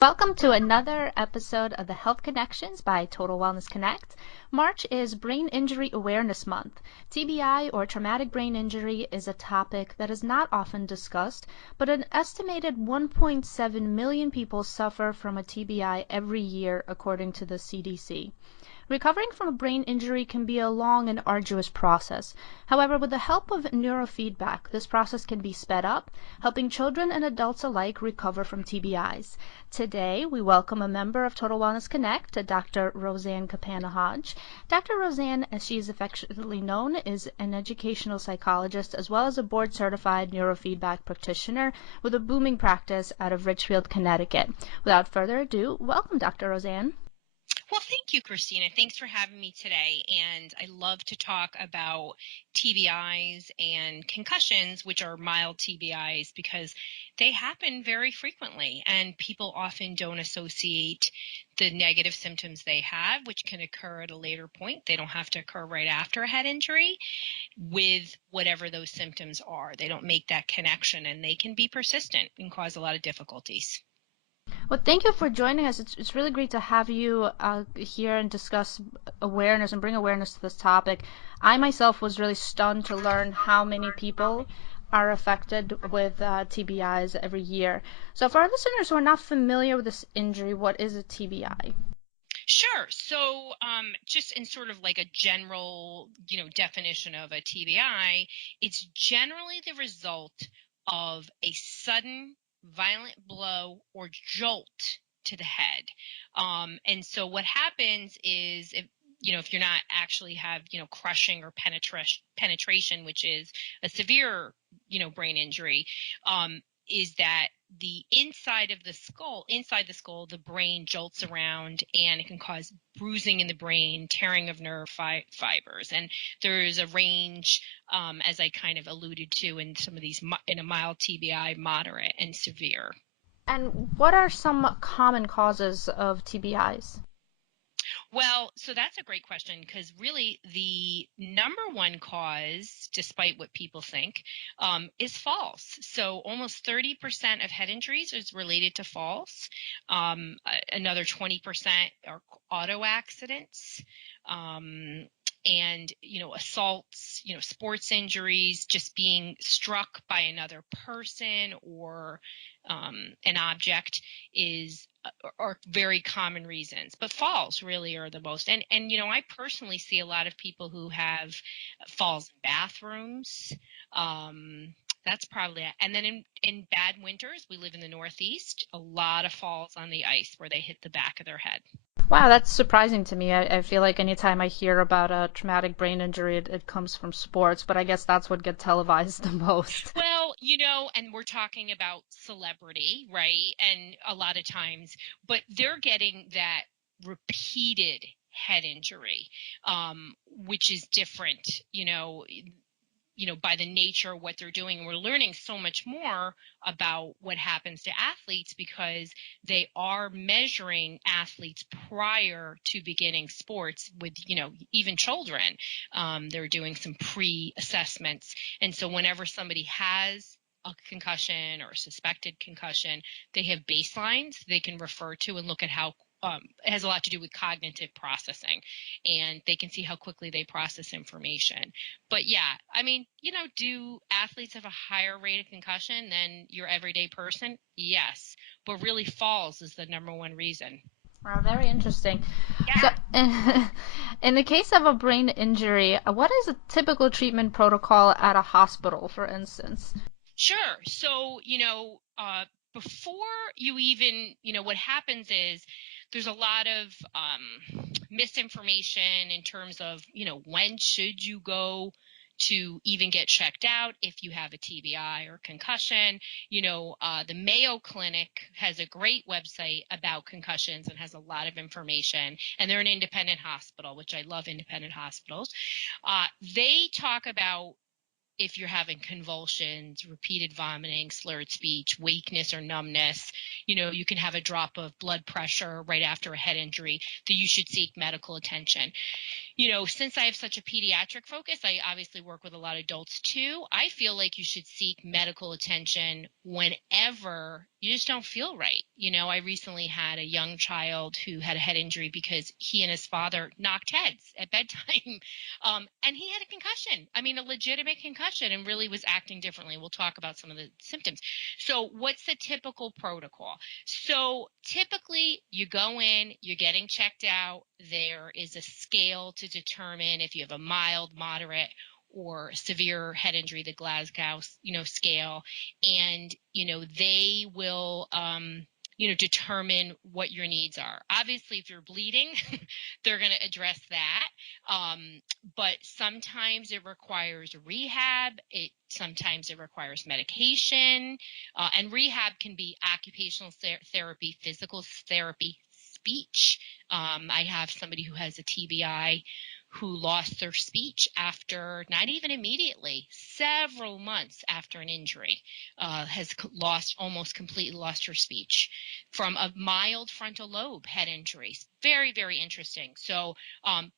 Welcome to another episode of the Health Connections by Total Wellness Connect. March is Brain Injury Awareness Month. TBI, or traumatic brain injury, is a topic that is not often discussed, but an estimated 1.7 million people suffer from a TBI every year, according to the CDC. Recovering from a brain injury can be a long and arduous process. However, with the help of neurofeedback, this process can be sped up, helping children and adults alike recover from TBIs. Today, we welcome a member of Total Wellness Connect, Dr. Roseann Cappana-Hodge. Dr. Roseann, as she is affectionately known, is an educational psychologist as well as a board-certified neurofeedback practitioner with a booming practice out of Ridgefield, Connecticut. Without further ado, welcome, Dr. Roseann. Well, thank you, Christina. Thanks for having me today. And I love to talk about TBIs and concussions, which are mild TBIs, because they happen very frequently. And people often don't associate the negative symptoms they have, which can occur at a later point. They don't have to occur right after a head injury with whatever those symptoms are. They don't make that connection, and they can be persistent and cause a lot of difficulties. Well, thank you for joining us. It's really great to have you here and discuss awareness and bring awareness to this topic. I myself was really stunned to learn how many people are affected with TBIs every year. So for our listeners who are not familiar with this injury, what is a TBI? Sure. So, just in sort of like a general, definition of a TBI, it's generally the result of a sudden violent blow or jolt to the head. And so what happens is if you're not actually have, crushing or penetration, which is a severe, brain injury, is that the inside the skull, the brain jolts around and it can cause bruising in the brain, tearing of nerve fibers. And there's a range, as I kind of alluded to in some of these, in a mild TBI, moderate, and severe. And what are some common causes of TBIs? Well, so that's a great question, because really the number one cause, despite what people think, is falls. So almost 30% of head injuries is related to falls. Another 20% are auto accidents. And assaults, sports injuries, just being struck by another person or an object are very common reasons, but falls really are the most. And I personally see a lot of people who have falls in bathrooms. That's probably it. And then in bad winters, we live in the Northeast, a lot of falls on the ice where they hit the back of their head. Wow, that's surprising to me. I feel like anytime I hear about a traumatic brain injury, it comes from sports, but I guess that's what gets televised the most. Well, and we're talking about celebrity, right? And a lot of times, but they're getting that repeated head injury, which is different, by the nature of what they're doing. And we're learning so much more about what happens to athletes because they are measuring athletes prior to beginning sports with, even children. They're doing some pre-assessments. And so whenever somebody has a concussion or a suspected concussion, they have baselines they can refer to and look at how it has a lot to do with cognitive processing, and they can see how quickly they process information. But yeah, I mean, do athletes have a higher rate of concussion than your everyday person? Yes, but really falls is the number one reason. Wow, very interesting. So, Yeah. in the case of a brain injury, what is a typical treatment protocol at a hospital, for instance? Sure. So, before you even, what happens is there's a lot of misinformation in terms of, when should you go to even get checked out if you have a TBI or concussion. The Mayo Clinic has a great website about concussions and has a lot of information, and they're an independent hospital, which I love independent hospitals. They talk about if you're having convulsions, repeated vomiting, slurred speech, weakness or numbness, you can have a drop of blood pressure right after a head injury, that you should seek medical attention. Since I have such a pediatric focus, I obviously work with a lot of adults too. I feel like you should seek medical attention whenever you just don't feel right. I recently had a young child who had a head injury because he and his father knocked heads at bedtime. And he had a concussion. I mean, a legitimate concussion, and really was acting differently. We'll talk about some of the symptoms. So what's the typical protocol? So typically you go in, you're getting checked out. There is a scale to determine if you have a mild, moderate, or severe head injury, the Glasgow, scale. And, they will, determine what your needs are. Obviously, if you're bleeding, they're going to address that. But sometimes it requires rehab. Sometimes it requires medication. And rehab can be occupational therapy, physical therapy, speech. I have somebody who has a TBI who lost their speech after, not even immediately, several months after an injury, has almost completely lost her speech from a mild frontal lobe head injury. Very, very interesting. So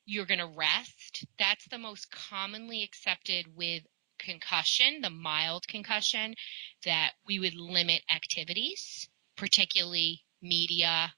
you're going to rest. That's the most commonly accepted with concussion, the mild concussion, that we would limit activities, particularly media,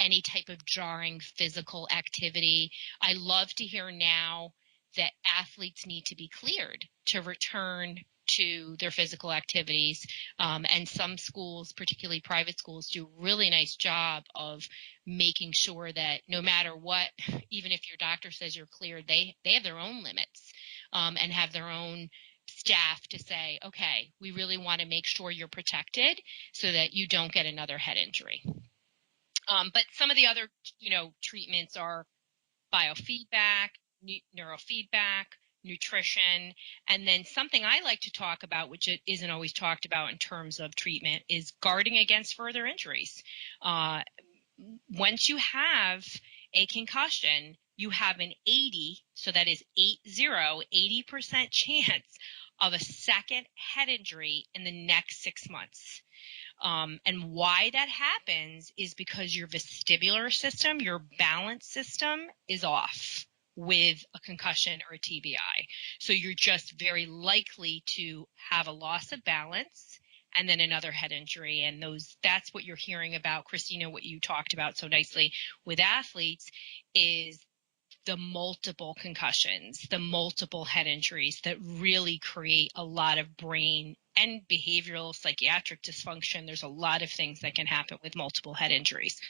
any type of jarring physical activity. I love to hear now that athletes need to be cleared to return to their physical activities. And some schools, particularly private schools, do a really nice job of making sure that no matter what, even if your doctor says you're cleared, they have their own limits, and have their own staff to say, okay, we really want to make sure you're protected so that you don't get another head injury. But some of the other, treatments are biofeedback, neurofeedback, nutrition, and then something I like to talk about, which it isn't always talked about in terms of treatment, is guarding against further injuries. Once you have a concussion, you have an 80, so that is 80% chance of a second head injury in the next 6 months. And why that happens is because your vestibular system, your balance system, is off with a concussion or a TBI. So you're just very likely to have a loss of balance and then another head injury. And that's what you're hearing about, Christina, what you talked about so nicely with athletes is the multiple concussions, the multiple head injuries that really create a lot of brain and behavioral psychiatric dysfunction. There's a lot of things that can happen with multiple head injuries.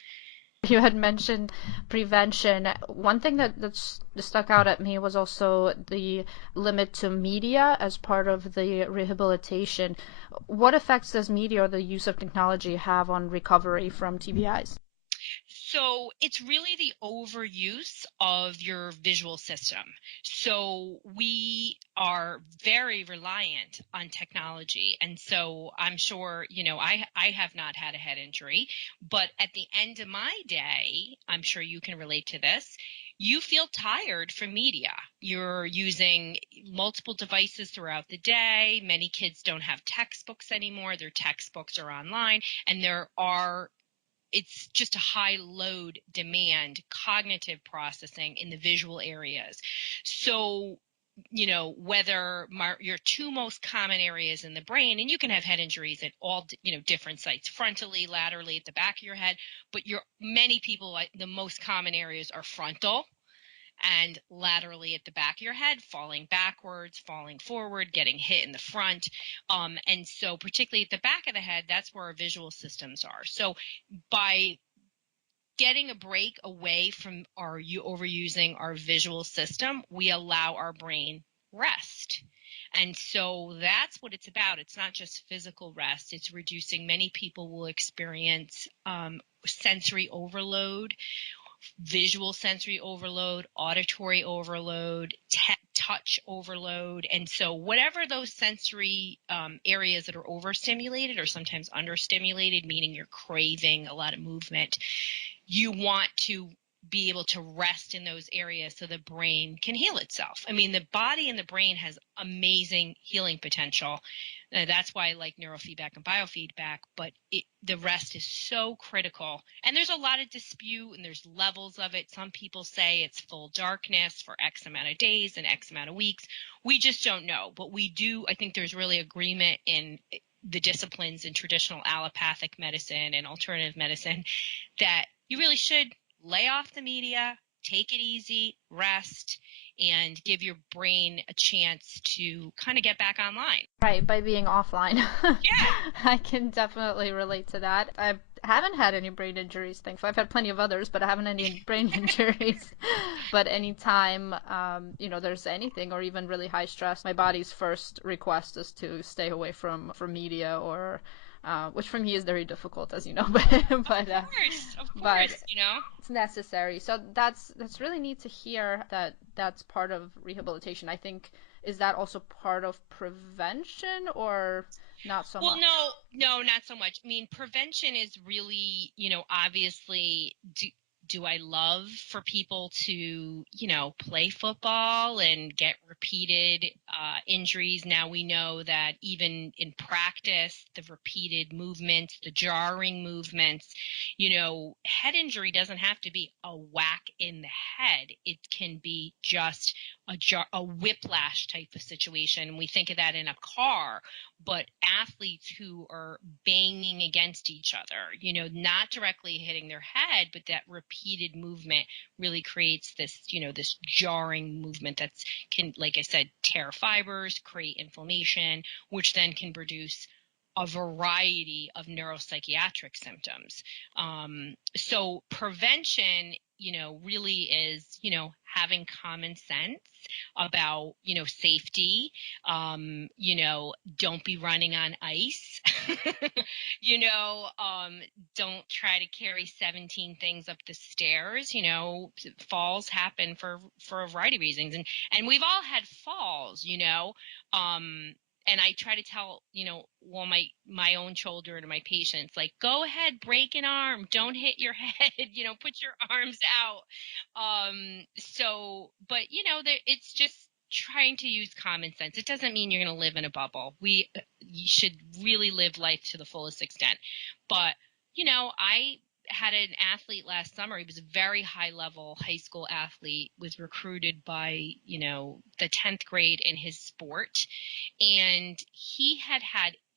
You had mentioned prevention. One thing that's stuck out at me was also the limit to media as part of the rehabilitation. What effects does media or the use of technology have on recovery from TBIs? So it's really the overuse of your visual system. So we are very reliant on technology. And so I'm sure, I have not had a head injury, but at the end of my day, I'm sure you can relate to this. You feel tired from media. You're using multiple devices throughout the day. Many kids don't have textbooks anymore. Their textbooks are online, and it's just a high load demand cognitive processing in the visual areas. So, whether your two most common areas in the brain, and you can have head injuries at all, different sites, frontally, laterally, at the back of your head, but many people, the most common areas are frontal and laterally at the back of your head, falling backwards, falling forward, getting hit in the front. And so particularly at the back of the head, that's where our visual systems are. So by getting a break away from overusing our visual system, we allow our brain rest. And so that's what it's about. It's not just physical rest. It's reducing. Many people will experience sensory overload, visual sensory overload, auditory overload, touch overload. And so whatever those sensory areas that are overstimulated or sometimes understimulated, meaning you're craving a lot of movement, you want to be able to rest in those areas so the brain can heal itself. I mean, the body and the brain has amazing healing potential. That's why I like neurofeedback and biofeedback, but the rest is so critical. And there's a lot of dispute and there's levels of it. Some people say it's full darkness for X amount of days and X amount of weeks. We just don't know. But we do, I think there's really agreement in the disciplines in traditional allopathic medicine and alternative medicine that you really should lay off the media, take it easy, rest, and give your brain a chance to kind of get back online. Right, by being offline. Yeah. I can definitely relate to that. I haven't had any brain injuries, thankfully. I've had plenty of others, but I haven't had any brain injuries. But anytime, there's anything or even really high stress, my body's first request is to stay away from media or which for me is very difficult, as you know. Of But course, you know. it's necessary. So that's really neat to hear that that's part of rehabilitation. I think, is that also part of prevention or not so Well, much? no, not so much. I mean, prevention is really, obviously, do I love for people to, play football and get repeated injuries? Now we know that even in practice, the repeated movements, the jarring movements, head injury doesn't have to be a whack in the head. It can be just a whiplash type of situation. We think of that in a car, but athletes who are banging against each other, not directly hitting their head, but that repeated movement really creates this, this jarring movement that's can, like I said, tear fibers, create inflammation, which then can produce a variety of neuropsychiatric symptoms. So prevention, really is, having common sense about, safety. Don't be running on ice. you know, um, don't try to carry 17 things up the stairs. Falls happen for a variety of reasons, and we've all had falls. And I try to tell, well, my own children and my patients, like, go ahead, break an arm, don't hit your head, put your arms out. But it's just trying to use common sense. It doesn't mean you're going to live in a bubble. You should really live life to the fullest extent. But, I had an athlete last summer. He was a very high level high school athlete, was recruited by, the 10th grade in his sport. And he had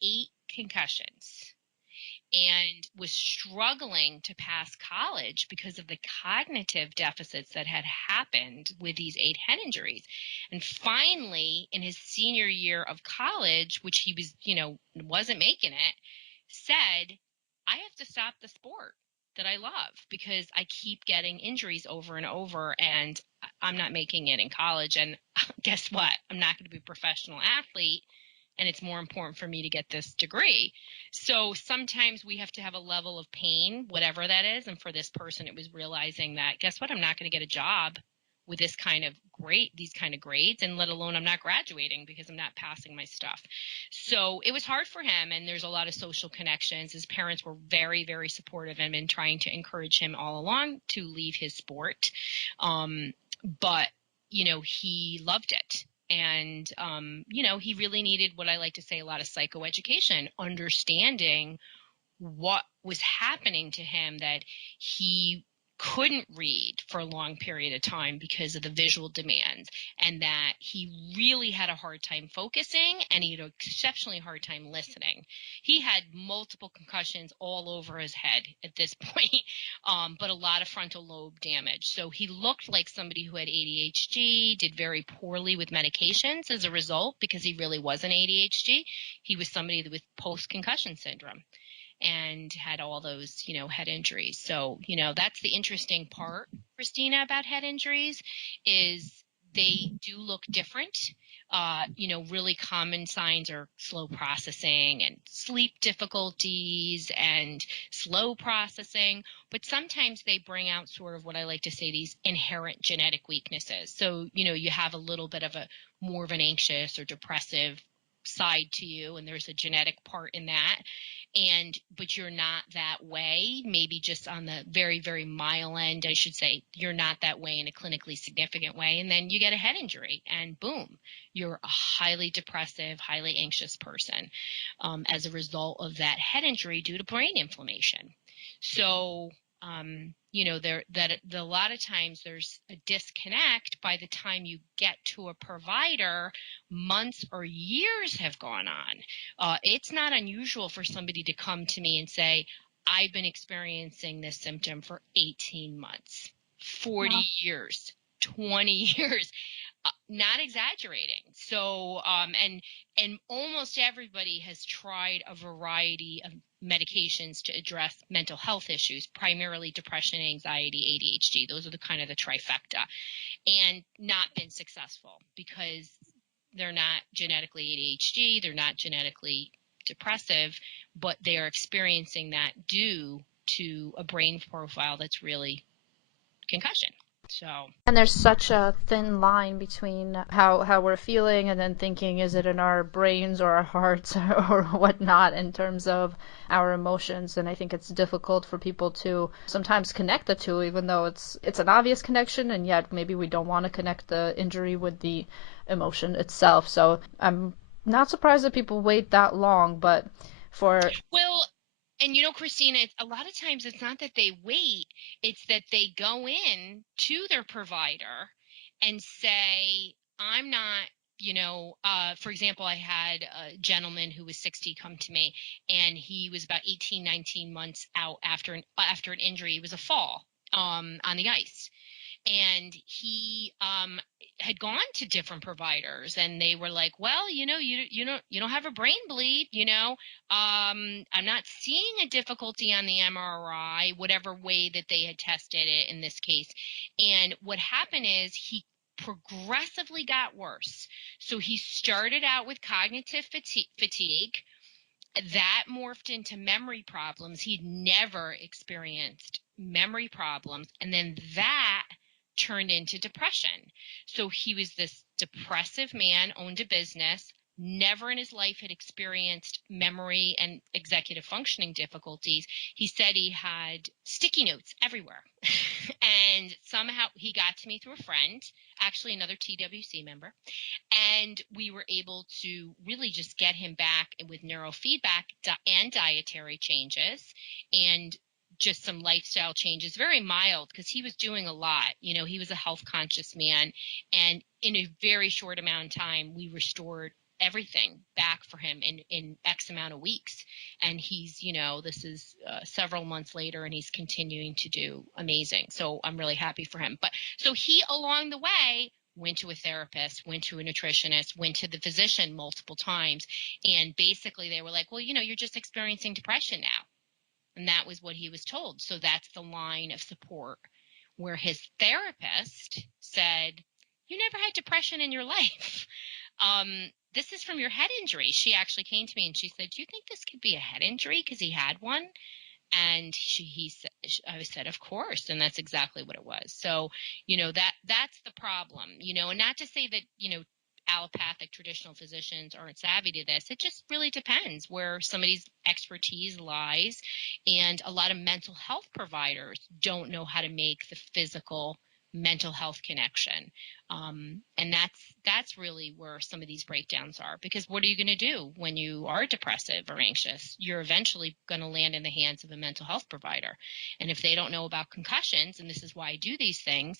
8 concussions and was struggling to pass college because of the cognitive deficits that had happened with these 8 head injuries. And finally, in his senior year of college, which he was, wasn't making it, said, I have to stop the sport that I love because I keep getting injuries over and over, and I'm not making it in college. And guess what? I'm not going to be a professional athlete, and it's more important for me to get this degree. So sometimes we have to have a level of pain, whatever that is. And for this person, it was realizing that, guess what? I'm not going to get a job with these kind of grades, and let alone I'm not graduating because I'm not passing my stuff. So it was hard for him, and there's a lot of social connections. His parents were very, very supportive and been trying to encourage him all along to leave his sport. But he loved it. And, he really needed what I like to say a lot of psychoeducation, understanding what was happening to him, that he couldn't read for a long period of time because of the visual demands, and that he really had a hard time focusing, and he had an exceptionally hard time listening. He had multiple concussions all over his head at this point, but a lot of frontal lobe damage. So he looked like somebody who had ADHD, did very poorly with medications as a result because he really wasn't ADHD. He was somebody with post-concussion syndrome and had all those, head injuries. So, that's the interesting part, Christina, about head injuries is they do look different. Really common signs are slow processing and sleep difficulties and slow processing, but sometimes they bring out sort of what I like to say, these inherent genetic weaknesses. So, you have a little bit of a more of an anxious or depressive side to you, and there's a genetic part in that. but you're not that way, maybe just on the very, very mild end, I should say, you're not that way in a clinically significant way. And then you get a head injury and boom, you're a highly depressive, highly anxious person as a result of that head injury due to brain inflammation. So, a lot of times there's a disconnect. By the time you get to a provider, months or years have gone on. It's not unusual for somebody to come to me and say, I've been experiencing this symptom for 18 months, 40 Wow. years, 20 years. Not exaggerating. So, and almost everybody has tried a variety of medications to address mental health issues, primarily depression, anxiety, ADHD. Those are the kind of the trifecta, and not been successful because they're not genetically ADHD, they're not genetically depressive, but they are experiencing that due to a brain profile that's really concussion. So, And there's such a thin line between how we're feeling and then thinking, is it in our brains or our hearts or whatnot in terms of our emotions. And I think it's difficult for people to sometimes connect the two, even though it's an obvious connection, and yet maybe we don't want to connect the injury with the emotion itself. So I'm not surprised that people wait that long, but for well, and Christina, a lot of times it's not that they wait, it's that they go in to their provider and say, I'm not, for example, I had a gentleman who was 60 come to me, and he was about 18, 19 months out after an injury. It was a fall on the ice. And he had gone to different providers, and they were like, well, you don't have a brain bleed, I'm not seeing a difficulty on the MRI, whatever way that they had tested it in this case. And what happened is he progressively got worse. So he started out with cognitive fatigue. That morphed into memory problems. He'd never experienced memory problems. And then that turned into depression. So he was this depressive man, owned a business, never in his life had experienced memory and executive functioning difficulties. He said he had sticky notes everywhere. And somehow he got to me through a friend, actually another TWC member. And we were able to really just get him back with neurofeedback and dietary changes and just some lifestyle changes, very mild, because he was doing a lot. He was a health conscious man. And in a very short amount of time, we restored everything back for him in X amount of weeks. And he's, this is several months later, and he's continuing to do amazing. So I'm really happy for him. But so he, along the way, went to a therapist, went to a nutritionist, went to the physician multiple times. And basically they were like, well, you're just experiencing depression now. And that was what he was told. So that's the line of support where his therapist said, you never had depression in your life. This is from your head injury. She actually came to me and she said, do you think this could be a head injury? Because he had one. And I said, of course. And that's exactly what it was. So, that's the problem, and not to say that, allopathic traditional physicians aren't savvy to this. It just really depends where somebody's expertise lies. And a lot of mental health providers don't know how to make the physical mental health connection. And that's really where some of these breakdowns are, because what are you going to do when you are depressive or anxious? You're eventually going to land in the hands of a mental health provider. And if they don't know about concussions, and this is why I do these things,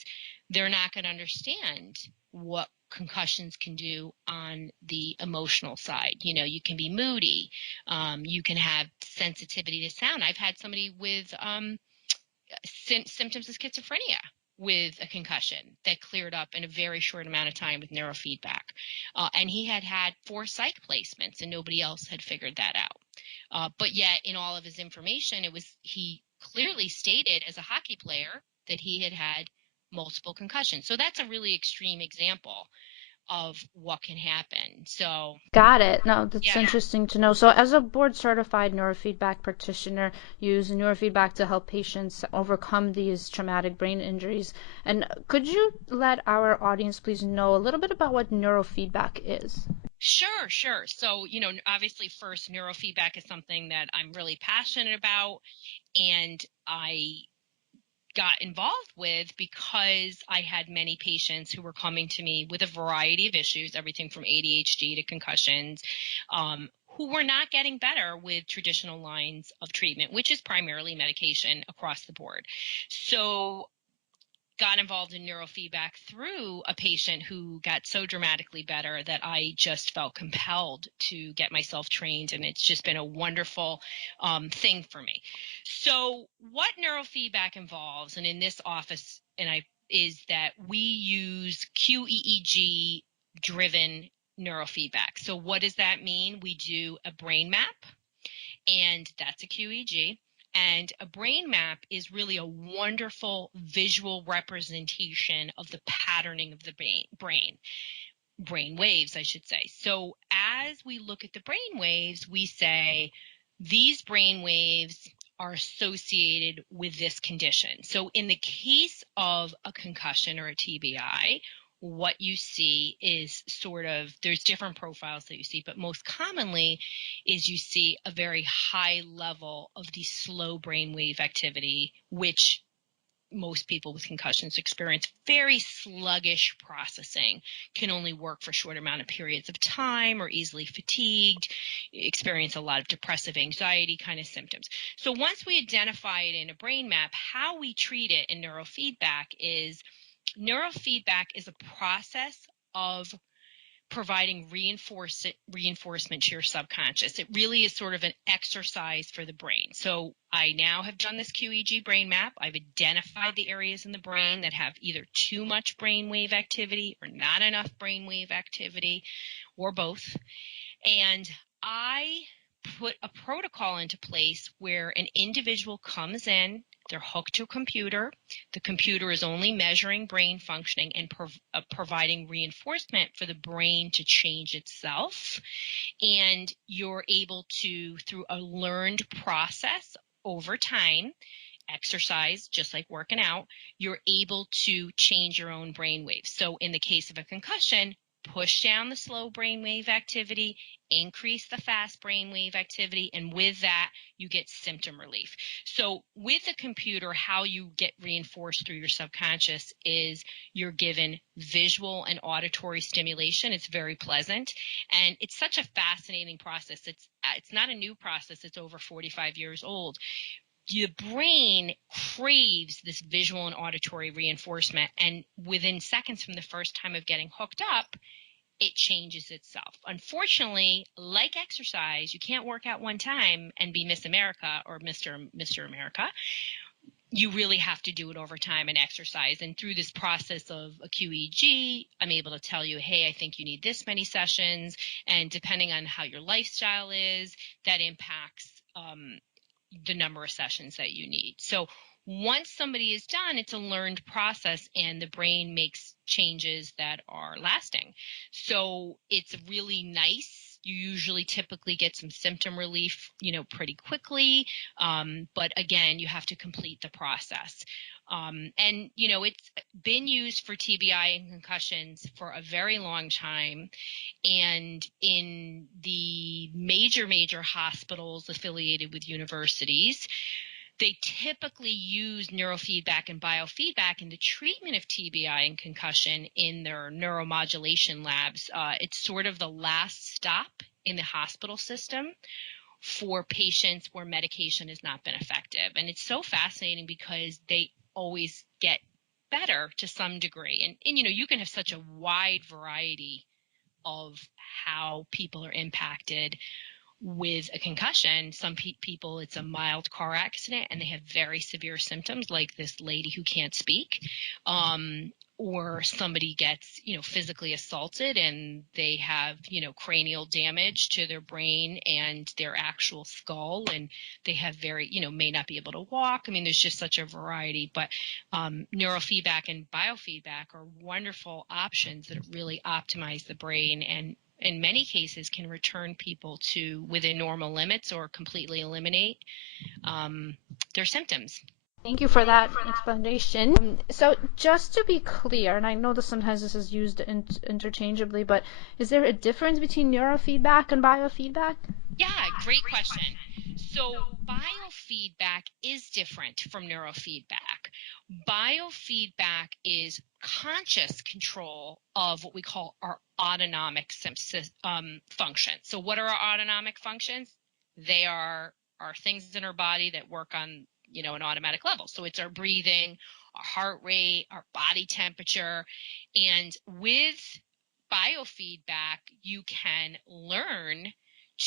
they're not going to understand what concussions can do on the emotional side. You can be moody. You can have sensitivity to sound. I've had somebody with symptoms of schizophrenia with a concussion that cleared up in a very short amount of time with neurofeedback. And he had 4 psych placements, and nobody else had figured that out. But yet in all of his information, he clearly stated as a hockey player that he had multiple concussions. So that's a really extreme example of what can happen. So Got it. No, that's yeah. interesting to know. So, as a board-certified neurofeedback practitioner, you use neurofeedback to help patients overcome these traumatic brain injuries. And could you let our audience please know a little bit about what neurofeedback is? Sure, sure. So, obviously, first, neurofeedback is something that I'm really passionate about, and I got involved with because I had many patients who were coming to me with a variety of issues, everything from ADHD to concussions, who were not getting better with traditional lines of treatment, which is primarily medication across the board. So got involved in neurofeedback through a patient who got so dramatically better that I just felt compelled to get myself trained, and it's just been a wonderful thing for me. So what neurofeedback involves, and in this office, is that we use QEEG driven neurofeedback. So what does that mean? We do a brain map, and that's a QEG. And a brain map is really a wonderful visual representation of the patterning of the brain waves, I should say. So as we look at the brain waves, we say these brain waves are associated with this condition. So in the case of a concussion or a TBI, what you see is there's different profiles that you see, but most commonly is you see a very high level of the slow brainwave activity, which most people with concussions experience very sluggish processing, can only work for short amount of periods of time, or easily fatigued, experience a lot of depressive anxiety kind of symptoms. So once we identify it in a brain map, how we treat it in neurofeedback is a process of providing reinforcement to your subconscious. It really is sort of an exercise for the brain. So I now have done this QEG brain map. I've identified the areas in the brain that have either too much brainwave activity or not enough brainwave activity, or both. And I put a protocol into place where an individual comes in, they're hooked to a computer. The computer is only measuring brain functioning and providing reinforcement for the brain to change itself. And you're able to, through a learned process over time, exercise, just like working out, you're able to change your own brain waves. So in the case of a concussion, push down the slow brainwave activity, increase the fast brainwave activity, and with that, you get symptom relief. So with the computer, how you get reinforced through your subconscious is you're given visual and auditory stimulation. It's very pleasant, and it's such a fascinating process. It's not a new process. It's over 45 years old. Your brain craves this visual and auditory reinforcement, and within seconds from the first time of getting hooked up, it changes itself. Unfortunately, like exercise, you can't work out one time and be Miss America or Mr. America. You really have to do it over time and exercise. And through this process of a QEG, I'm able to tell you, hey, I think you need this many sessions. And depending on how your lifestyle is, that impacts the number of sessions that you need. So once somebody is done, it's a learned process, and the brain makes changes that are lasting. So it's really nice. You usually typically get some symptom relief, pretty quickly. But again, you have to complete the process. And, it's been used for TBI and concussions for a very long time. And in the major hospitals affiliated with universities, they typically use neurofeedback and biofeedback in the treatment of TBI and concussion in their neuromodulation labs. It's sort of the last stop in the hospital system for patients where medication has not been effective. And it's so fascinating because they always get better to some degree. And you can have such a wide variety of how people are impacted with a concussion. Some people, it's a mild car accident and they have very severe symptoms, like this lady who can't speak. Or somebody gets, physically assaulted and they have, cranial damage to their brain and their actual skull, and they have may not be able to walk. I mean, there's just such a variety. But neurofeedback and biofeedback are wonderful options that really optimize the brain, and in many cases can return people to within normal limits or completely eliminate their symptoms. Thank you for that explanation. So just to be clear, and I know that sometimes this is used interchangeably, but is there a difference between neurofeedback and biofeedback? Yeah, great question. So, biofeedback is different from neurofeedback. Biofeedback is conscious control of what we call our autonomic functions. So, what are our autonomic functions? They are things in our body that work on, an automatic level. So, it's our breathing, our heart rate, our body temperature. And with biofeedback, you can learn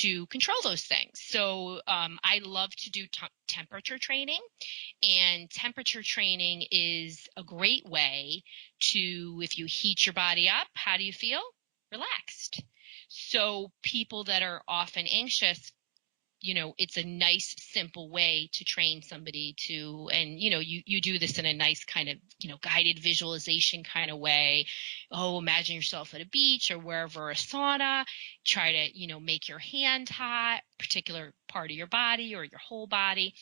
to control those things. So I love to do temperature training, and temperature training is a great way to, if you heat your body up, how do you feel? Relaxed. So people that are often anxious, it's a nice, simple way to train somebody to, and, you do this in a nice kind of, guided visualization kind of way. Oh, imagine yourself at a beach or wherever, a sauna. Try to, make your hand hot, particular part of your body or your whole body.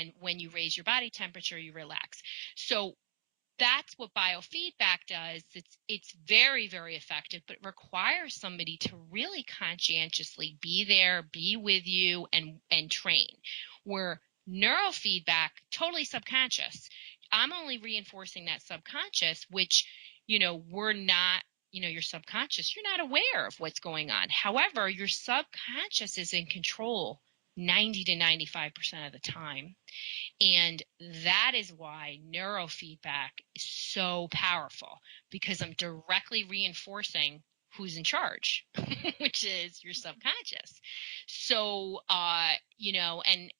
And when you raise your body temperature, you relax. So that's what biofeedback does. It's very, very effective, but it requires somebody to really conscientiously be there, be with you, and train. Where neurofeedback, totally subconscious. I'm only reinforcing that subconscious, which, we're not, your subconscious, you're not aware of what's going on. However, your subconscious is in control 90 to 95% of the time. And that is why neurofeedback is so powerful, because I'm directly reinforcing who's in charge, which is your subconscious. So, and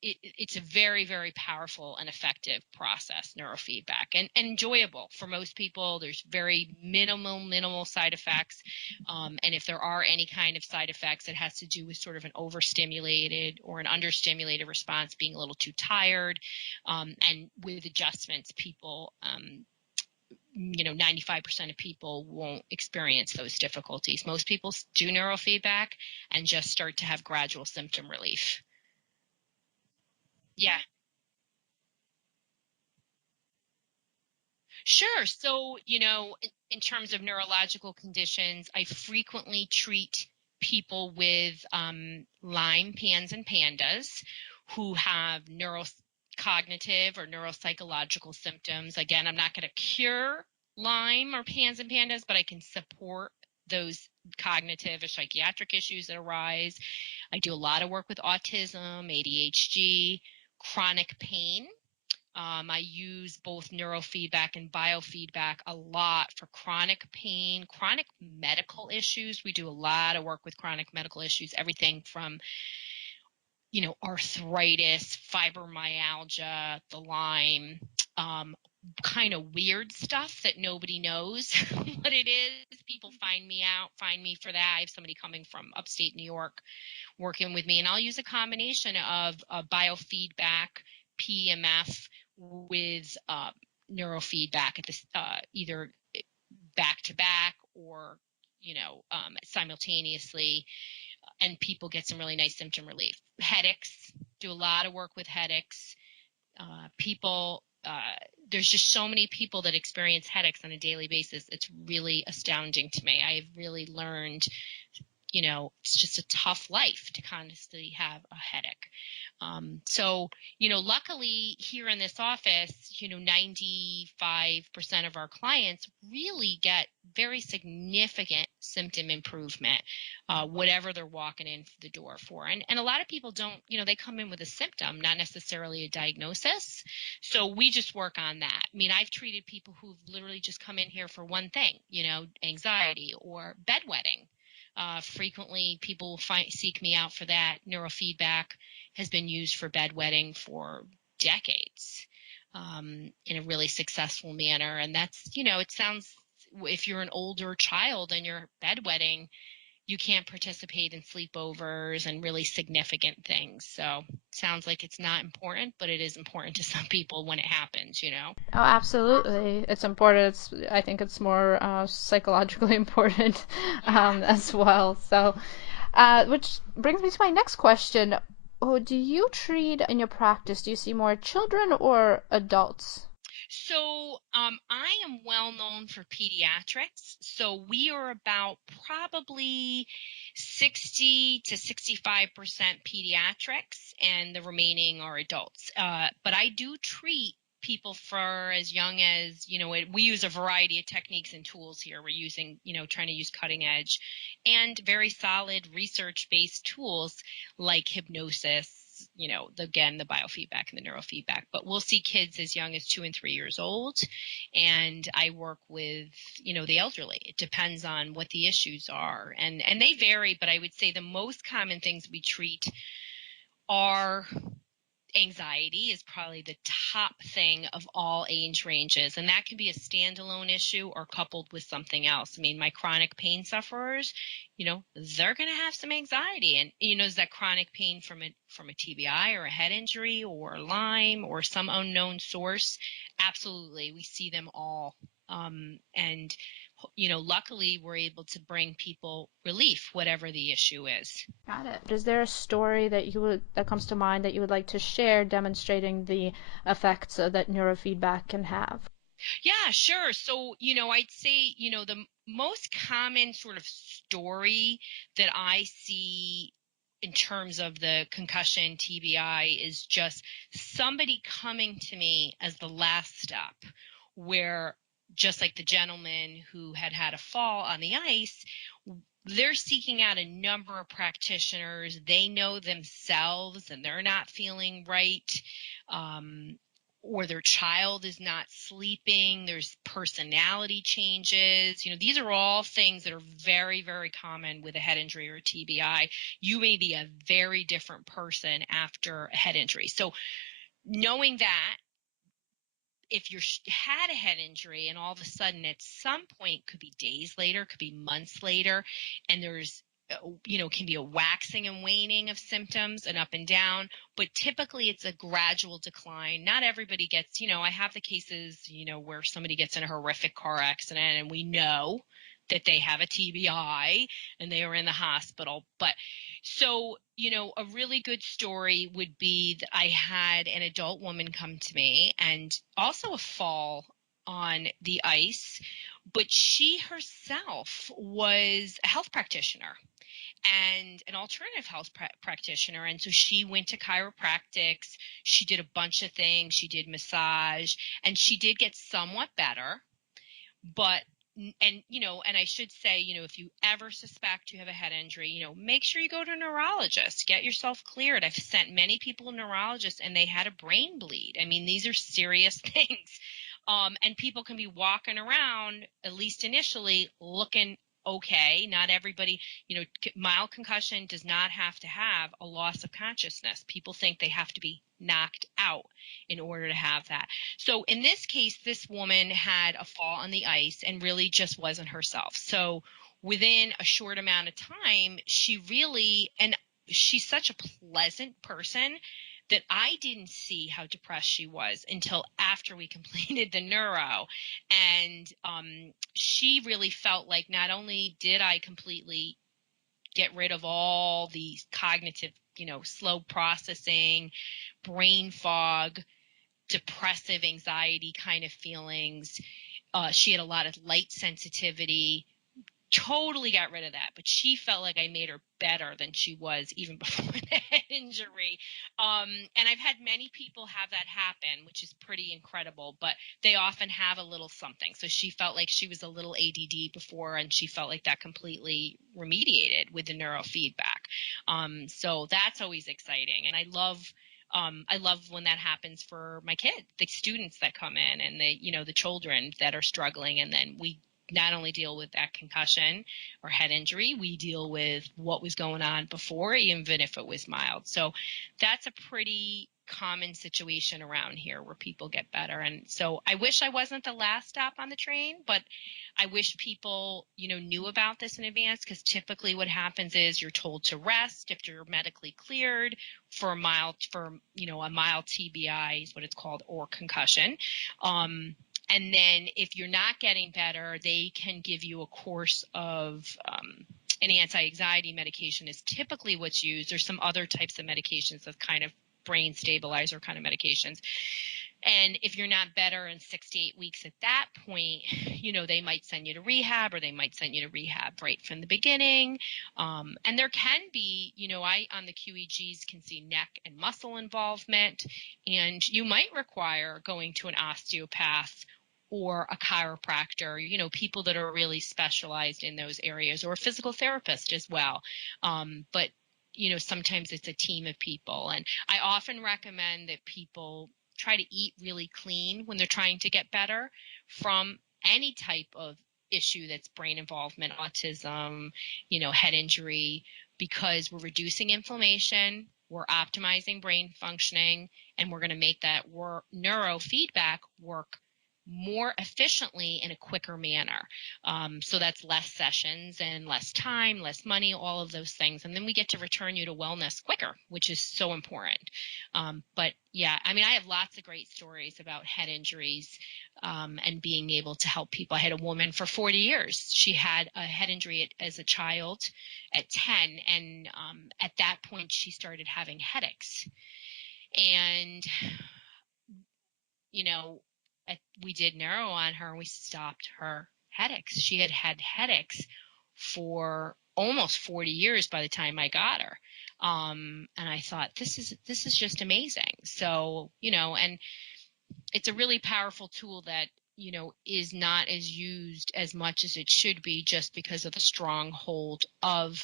it's a very, very powerful and effective process, neurofeedback, and enjoyable for most people. There's very minimal side effects. And if there are any kind of side effects, it has to do with sort of an overstimulated or an understimulated response, being a little too tired. And with adjustments, people, 95% of people won't experience those difficulties. Most people do neurofeedback and just start to have gradual symptom relief. Yeah. Sure. So, in terms of neurological conditions, I frequently treat people with Lyme, PANS, and PANDAS who have neurocognitive or neuropsychological symptoms. Again, I'm not going to cure Lyme or PANS and PANDAS, but I can support those cognitive or psychiatric issues that arise. I do a lot of work with autism, ADHD, chronic pain. I use both neurofeedback and biofeedback a lot for chronic pain, chronic medical issues. We do a lot of work with chronic medical issues, everything from, arthritis, fibromyalgia, the Lyme, kind of weird stuff that nobody knows what it is. People find me for that. I have somebody coming from upstate New York working with me, and I'll use a combination of biofeedback, PEMF, with neurofeedback at this either back to back or simultaneously, and people get some really nice symptom relief. Headaches, do a lot of work with headaches. People, there's just so many people that experience headaches on a daily basis. It's really astounding to me. I've really learned, it's just a tough life to constantly have a headache. So, luckily here in this office, 95% of our clients really get very significant symptom improvement, whatever they're walking in the door for. And a lot of people don't, they come in with a symptom, not necessarily a diagnosis. So we just work on that. I mean, I've treated people who've literally just come in here for one thing, anxiety or bedwetting. Frequently, people seek me out for that. Neurofeedback has been used for bedwetting for decades, in a really successful manner. And that's, it sounds, if you're an older child and you're bedwetting, you can't participate in sleepovers and really significant things. So it sounds like it's not important, but it is important to some people when it happens. Oh, absolutely. It's important. I think it's more psychologically important Yeah. as well. So, which brings me to my next question. Oh, do you treat in your practice, do you see more children or adults? So I am well known for pediatrics. So we are about probably 60 to 65% pediatrics, and the remaining are adults. But I do treat people for as young as, we use a variety of techniques and tools here. We're using, trying to use cutting edge and very solid research-based tools like hypnosis, again, the biofeedback and the neurofeedback. But we'll see kids as young as 2 and 3 years old. And I work with, the elderly. It depends on what the issues are. And they vary, but I would say the most common things we treat are anxiety is probably the top thing of all age ranges, and that can be a standalone issue or coupled with something else. I mean, my chronic pain sufferers, they're going to have some anxiety, and is that chronic pain from a TBI or a head injury or Lyme or some unknown source? Absolutely, we see them all, and luckily we're able to bring people relief, whatever the issue is. Got it. Is there a story that comes to mind that you would like to share demonstrating the effects that neurofeedback can have? Yeah, sure. So, I'd say, the most common sort of story that I see in terms of the concussion TBI is just somebody coming to me as the last step, where just like the gentleman who had a fall on the ice, they're seeking out a number of practitioners. They know themselves and they're not feeling right. Um, or their child is not sleeping, there's personality changes. These are all things that are very, very common with a head injury or a TBI. You may be a very different person after a head injury. So knowing that, if you had a head injury and all of a sudden at some point, could be days later, could be months later, and there's can be a waxing and waning of symptoms and up and down, but typically it's a gradual decline. Not everybody gets, I have the cases, where somebody gets in a horrific car accident and we know that they have a TBI and they are in the hospital. But so, a really good story would be that I had an adult woman come to me and also a fall on the ice, but she herself was a health practitioner and an alternative health practitioner. And so she went to chiropractics. She did a bunch of things. She did massage, and she did get somewhat better. But and I should say, if you ever suspect you have a head injury, make sure you go to a neurologist, get yourself cleared. I've sent many people to neurologists and they had a brain bleed. I mean, these are serious things. And people can be walking around, at least initially, looking okay. Not everybody, mild concussion does not have to have a loss of consciousness. People think they have to be knocked out in order to have that. So in this case, this woman had a fall on the ice and really just wasn't herself. So within a short amount of time, and she's such a pleasant person that I didn't see how depressed she was until after we completed the neuro. And she really felt like not only did I completely get rid of all the cognitive, slow processing, brain fog, depressive anxiety kind of feelings. She had a lot of light sensitivity, totally got rid of that, but she felt like I made her better than she was even before the head injury. And I've had many people have that happen, which is pretty incredible, but they often have a little something. So she felt like she was a little ADD before, and she felt like that completely remediated with the neurofeedback. So that's always exciting. And I love when that happens for my kids, the students that come in, and the children that are struggling. And then we not only deal with that concussion or head injury, we deal with what was going on before, even if it was mild. So that's a pretty common situation around here where people get better. And so I wish I wasn't the last stop on the train, but I wish people, knew about this in advance, because typically what happens is you're told to rest if you're medically cleared for a mild TBI is what it's called, or concussion. And then if you're not getting better, they can give you a course of an anti-anxiety medication is typically what's used. There's some other types of medications that's kind of brain stabilizer kind of medications. And if you're not better in 6 to 8 weeks at that point, they might send you to rehab, or they might send you to rehab right from the beginning. And there can be, I on the QEGs can see neck and muscle involvement, and you might require going to an osteopath or a chiropractor, people that are really specialized in those areas, or a physical therapist as well. But sometimes it's a team of people. And I often recommend that people try to eat really clean when they're trying to get better from any type of issue that's brain involvement, autism, head injury, because we're reducing inflammation, we're optimizing brain functioning, and we're going to make that neurofeedback work more efficiently in a quicker manner. So that's less sessions and less time, less money, all of those things. And then we get to return you to wellness quicker, which is so important. But yeah, I mean, I have lots of great stories about head injuries and being able to help people. I had a woman for 40 years. She had a head injury as a child at 10. And at that point, she started having headaches. And we did neuro on her, and we stopped her headaches. She had had headaches for almost 40 years by the time I got her. And I thought, this is just amazing. So, and it's a really powerful tool that, is not as used as much as it should be, just because of the strong hold of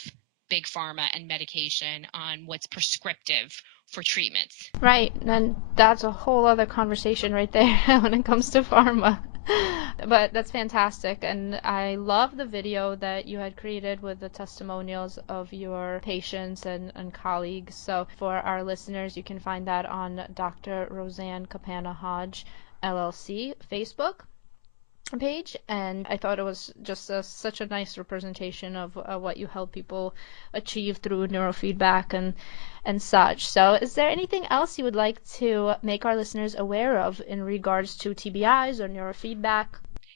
big pharma and medication on what's prescriptive for treatments. Right, and that's a whole other conversation right there when it comes to pharma. But that's fantastic, and I love the video that you had created with the testimonials of your patients and colleagues. So for our listeners, you can find that on Dr. Roseann Capanna-Hodge LLC Facebook page, and I thought it was just such a nice representation of what you help people achieve through neurofeedback and such. So is there anything else you would like to make our listeners aware of in regards to TBIs or neurofeedback?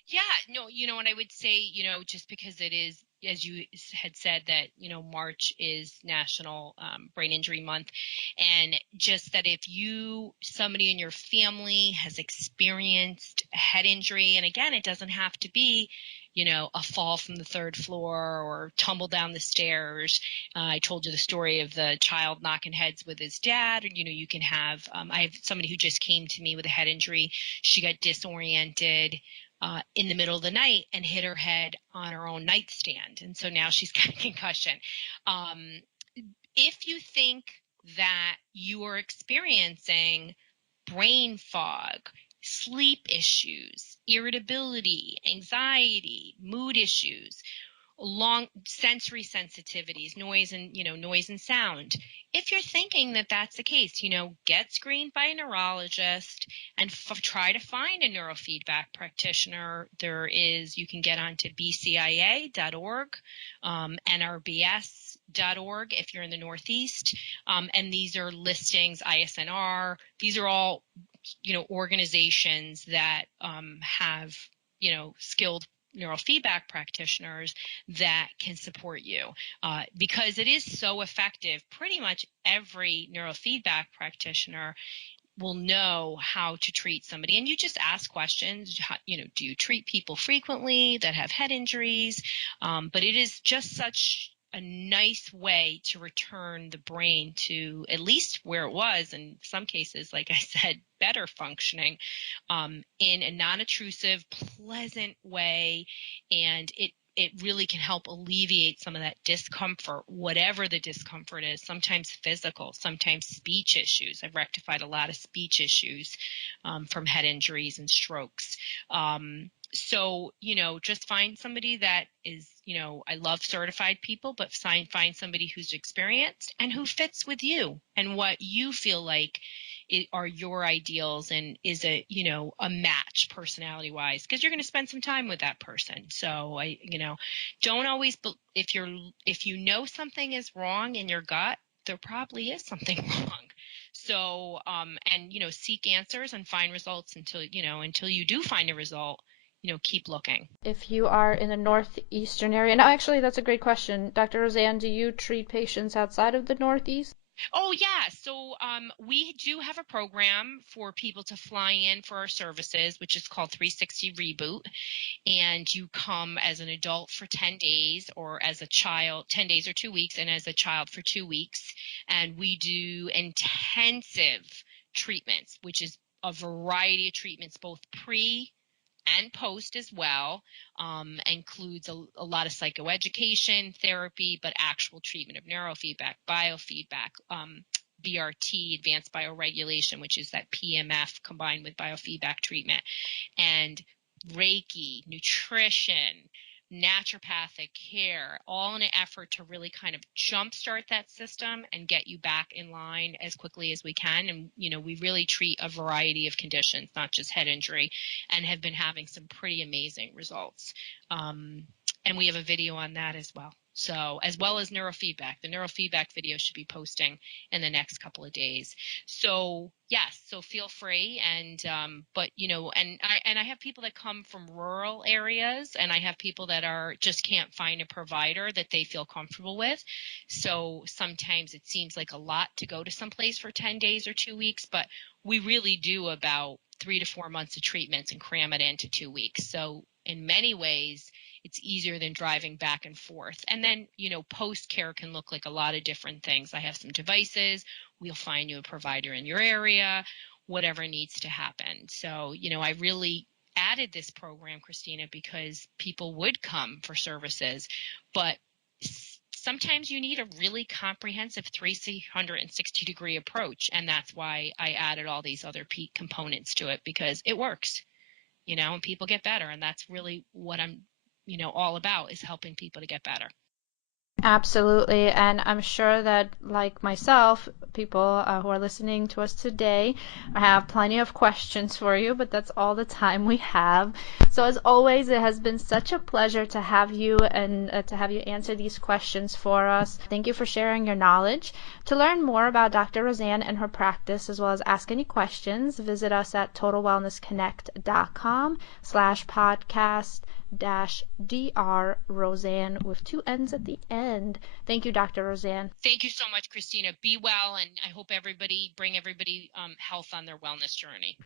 Yeah, no, and I would say, just because it is, as you had said, that, March is National Brain Injury Month, and just that if somebody in your family has experienced a head injury, and again, it doesn't have to be, a fall from the third floor or tumble down the stairs. I told you the story of the child knocking heads with his dad. Or, you can have, I have somebody who just came to me with a head injury. She got disoriented in the middle of the night and hit her head on her own nightstand. And so now she's got a concussion. If you think that you are experiencing brain fog, sleep issues, irritability, anxiety, mood issues, long sensory sensitivities, noise and sound. If you're thinking that that's the case, get screened by a neurologist and try to find a neurofeedback practitioner. You can get onto bcia.org, nrbs.org if you're in the Northeast. And these are listings, ISNR. These are all, organizations that have, skilled neurofeedback practitioners that can support you because it is so effective. Pretty much every neurofeedback practitioner will know how to treat somebody, and you just ask questions. Do you treat people frequently that have head injuries? But it is just such a nice way to return the brain to at least where it was, in some cases, like I said, better functioning in a non-intrusive, pleasant way. And it really can help alleviate some of that discomfort, whatever the discomfort is, sometimes physical, sometimes speech issues. I've rectified a lot of speech issues from head injuries and strokes. So, just find somebody that is, I love certified people, but find somebody who's experienced and who fits with you and what you feel like are your ideals and is a match personality wise, because you're going to spend some time with that person. So don't always, if you know something is wrong in your gut, there probably is something wrong. So and seek answers and find results until you do find a result. keep looking. If you are in the northeastern area, now actually that's a great question. Dr. Roseann, do you treat patients outside of the Northeast? Oh, yeah. So we do have a program for people to fly in for our services, which is called 360 Reboot. And you come as an adult for 10 days, or as a child, 10 days or 2 weeks, and as a child for 2 weeks. And we do intensive treatments, which is a variety of treatments, both pre and post as well. Includes a lot of psychoeducation, therapy, but actual treatment of neurofeedback, biofeedback, BRT, advanced bioregulation, which is that PMF combined with biofeedback treatment, and Reiki, nutrition, naturopathic care, all in an effort to really kind of jumpstart that system and get you back in line as quickly as we can. And, we really treat a variety of conditions, not just head injury, and have been having some pretty amazing results. And we have a video on that as well. So, as well as neurofeedback. The neurofeedback video should be posting in the next couple of days. So yes, so feel free. And but and I have people that come from rural areas, and I have people that are just can't find a provider that they feel comfortable with. So sometimes it seems like a lot to go to someplace for 10 days or 2 weeks, but we really do about 3 to 4 months of treatments and cram it into 2 weeks. So in many ways, it's easier than driving back and forth. And then, post care can look like a lot of different things. I have some devices. We'll find you a provider in your area, whatever needs to happen. So, I really added this program, Christina, because people would come for services, but sometimes you need a really comprehensive 360-degree approach. And that's why I added all these other peak components to it, because it works, and people get better. And that's really what I'm, all about, is helping people to get better. Absolutely, and I'm sure that, like myself, people who are listening to us today have plenty of questions for you, but that's all the time we have. So as always, it has been such a pleasure to have you and to have you answer these questions for us. Thank you for sharing your knowledge. To learn more about Dr. Roseann and her practice, as well as ask any questions, visit us at totalwellnessconnect.com/podcast -Dr. Roseann with 2 N's at the end. Thank you, Dr. Roseann. Thank you so much, Christina. Be well, and I hope bring everybody health on their wellness journey.